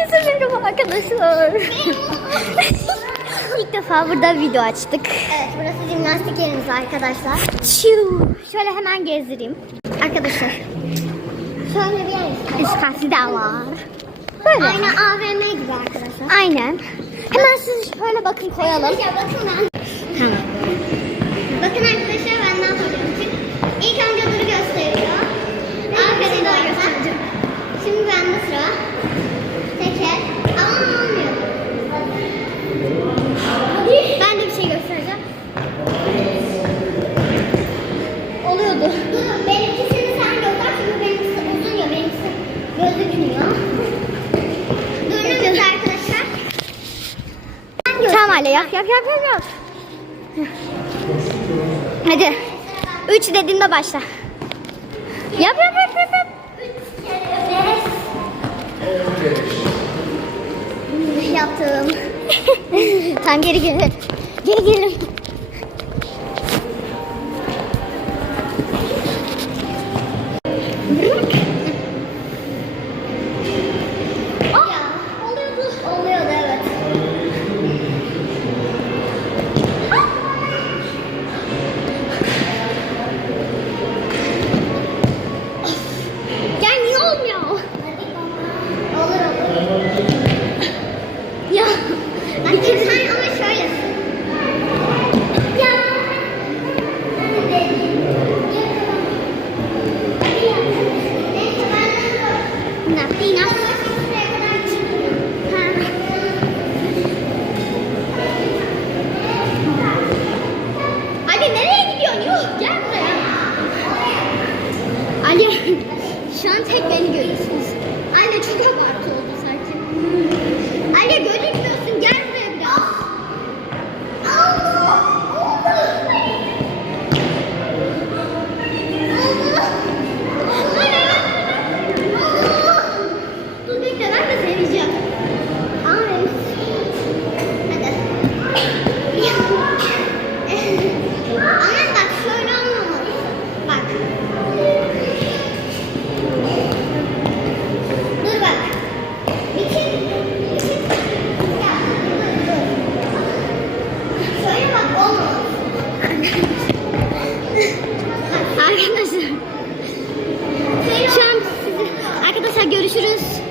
Herkese merhaba arkadaşlar. İlk defa burada video açtık. Evet burası jimnastik yerimiz arkadaşlar. Çiu. Şöyle hemen gezdireyim. Arkadaşlar. Şöyle bir yer işte. Üst katı da var. Böyle. Aynı AVM gibi arkadaşlar. Aynen. Hemen siz şöyle bakın koyalım. Arkadaşlar bakın ben. Tamam Ale yap yap yap yap yap. Hadi. Üç dediğimde başla. Yap yap yap yap. yap. Yaptım. tamam geri gelin. Geri gelin. Ali Şu an tek benim yapacağım. Ay. Hadi. Ama bak şöyle. Bak. Dur bak. Bitir. Bitir. Ya, dur. Şöyle bak olmamalı. Arkadaşlar. Şu sizi... Arkadaşlar görüşürüz.